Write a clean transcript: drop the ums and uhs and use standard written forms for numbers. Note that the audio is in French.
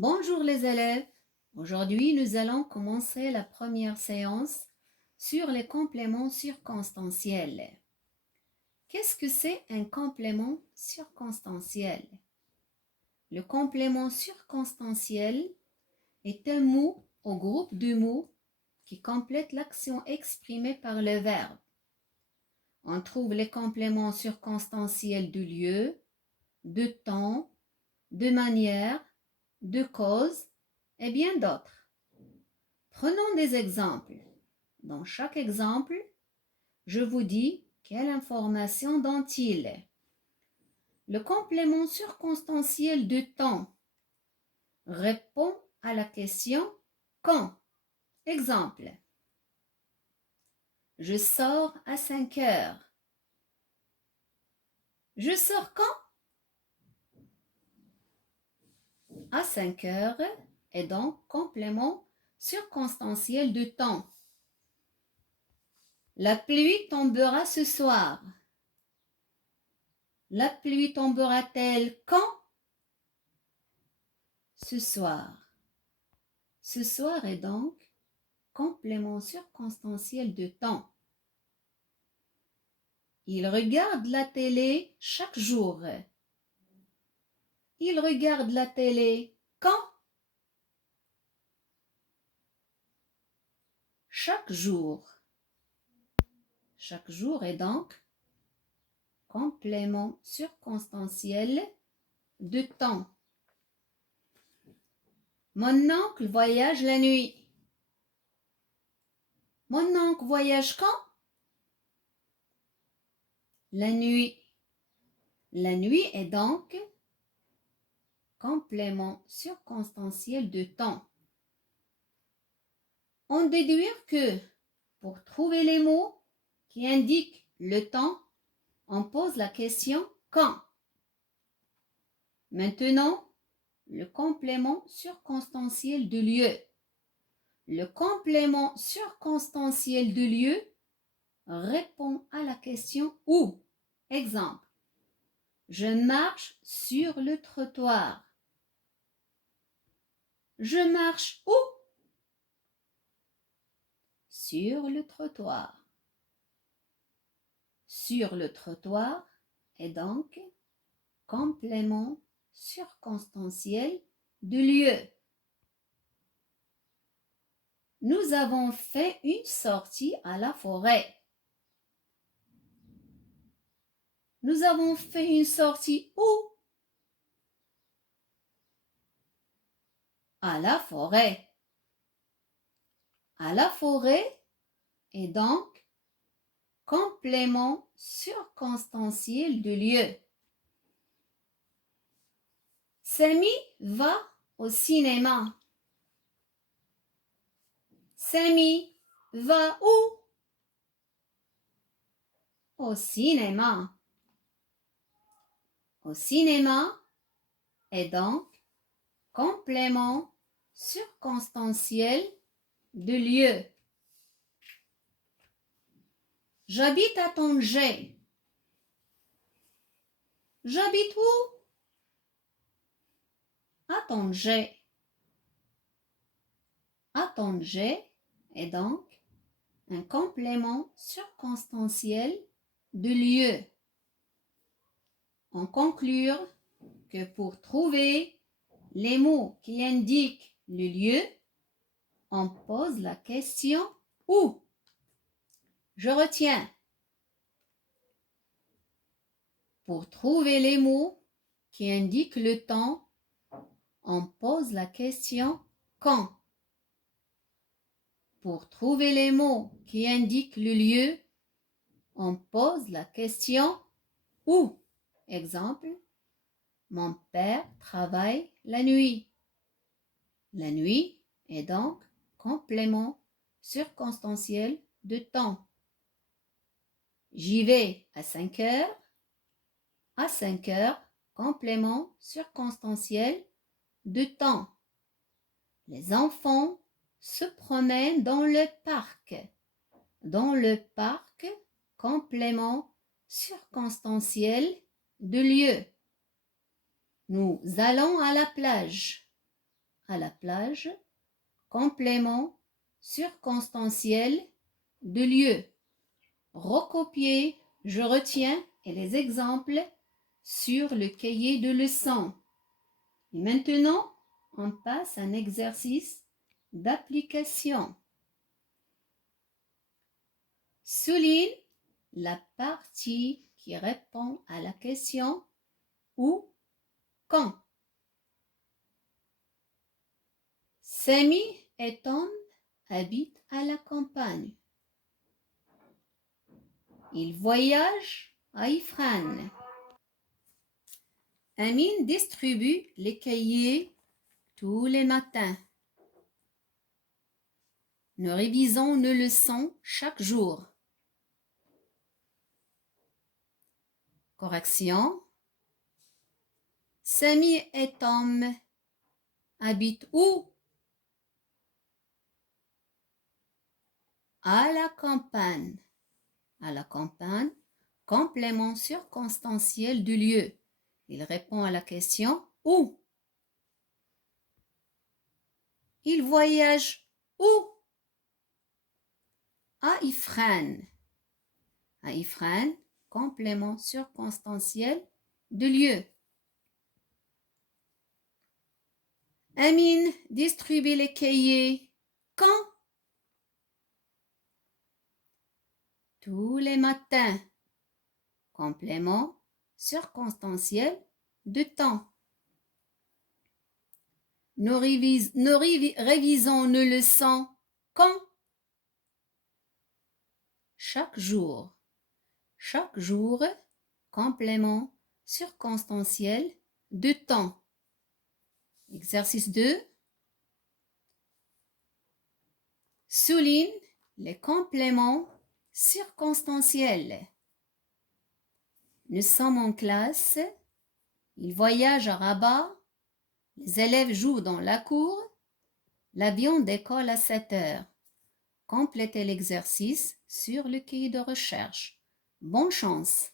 Bonjour les élèves, aujourd'hui nous allons commencer la première séance sur les compléments circonstanciels. Qu'est-ce que c'est un complément circonstanciel? Le complément circonstanciel est un mot ou groupe de mots qui complète l'action exprimée par le verbe. On trouve les compléments circonstanciels de lieu, de temps, de manière, de cause et bien d'autres. Prenons des exemples. Dans chaque exemple, je vous dis quelle information dont-il est. Le complément circonstanciel de temps répond à la question quand. Exemple. Je sors à 5 heures. Je sors quand? À 5 heures est donc complément circonstanciel de temps. La pluie tombera ce soir. La pluie tombera-t-elle quand? Ce soir. Ce soir est donc complément circonstanciel de temps. Il regarde la télé chaque jour. Il regarde la télé quand? Chaque jour. Chaque jour est donc complément circonstanciel de temps. Mon oncle voyage la nuit. Mon oncle voyage quand? La nuit. La nuit est donc complément circonstanciel de temps. On déduit que pour trouver les mots qui indiquent le temps, on pose la question quand. Maintenant, le complément circonstanciel de lieu. Le complément circonstanciel de lieu répond à la question où. Exemple. Je marche sur le trottoir. Je marche où? Sur le trottoir. Sur le trottoir est donc complément circonstanciel de lieu. Nous avons fait une sortie à la forêt. Nous avons fait une sortie où? À la forêt. À la forêt est donc complément circonstanciel de lieu. Samy va au cinéma. Samy va où? Au cinéma. Au cinéma est donc complément circonstanciel de lieu. J'habite à Tanger. J'habite où? À Tanger. À Tanger est donc un complément circonstanciel de lieu. On conclut que pour trouver les mots qui indiquent le lieu, on pose la question où. Je retiens. Pour trouver les mots qui indiquent le temps, on pose la question quand. Pour trouver les mots qui indiquent le lieu, on pose la question où. Exemple, mon père travaille la nuit. La nuit est donc complément circonstanciel de temps. J'y vais à 5 heures. À 5 heures, complément circonstanciel de temps. Les enfants se promènent dans le parc. Dans le parc, complément circonstanciel de lieu. Nous allons à la plage. à la plage. Complément circonstanciel de lieu. Recopier, je retiens et les exemples sur le cahier de leçons. Et maintenant, on passe à un exercice d'application. Souligne la partie qui répond à la question où, quand. Samy et Tom habitent à la campagne. Ils voyagent à Ifrane. Amine distribue les cahiers tous les matins. Nous révisons nos leçons chaque jour. Correction. Samy et Tom habitent où? À la campagne. À la campagne, complément circonstanciel du lieu. Il répond à la question où? Il voyage où? À Ifrane. À Ifrane, complément circonstanciel de lieu. Amine distribue les cahiers quand? Tous les matins. Complément circonstanciel de temps. Nous révisons nos leçons quand? Chaque jour. Chaque jour, complément circonstanciel de temps. Exercice 2. Souligne les compléments circonstanciels. Nous sommes en classe. Ils voyagent à Rabat. Les élèves jouent dans la cour. L'avion décolle à 7 heures. Complétez l'exercice sur le cahier de recherche. Bonne chance!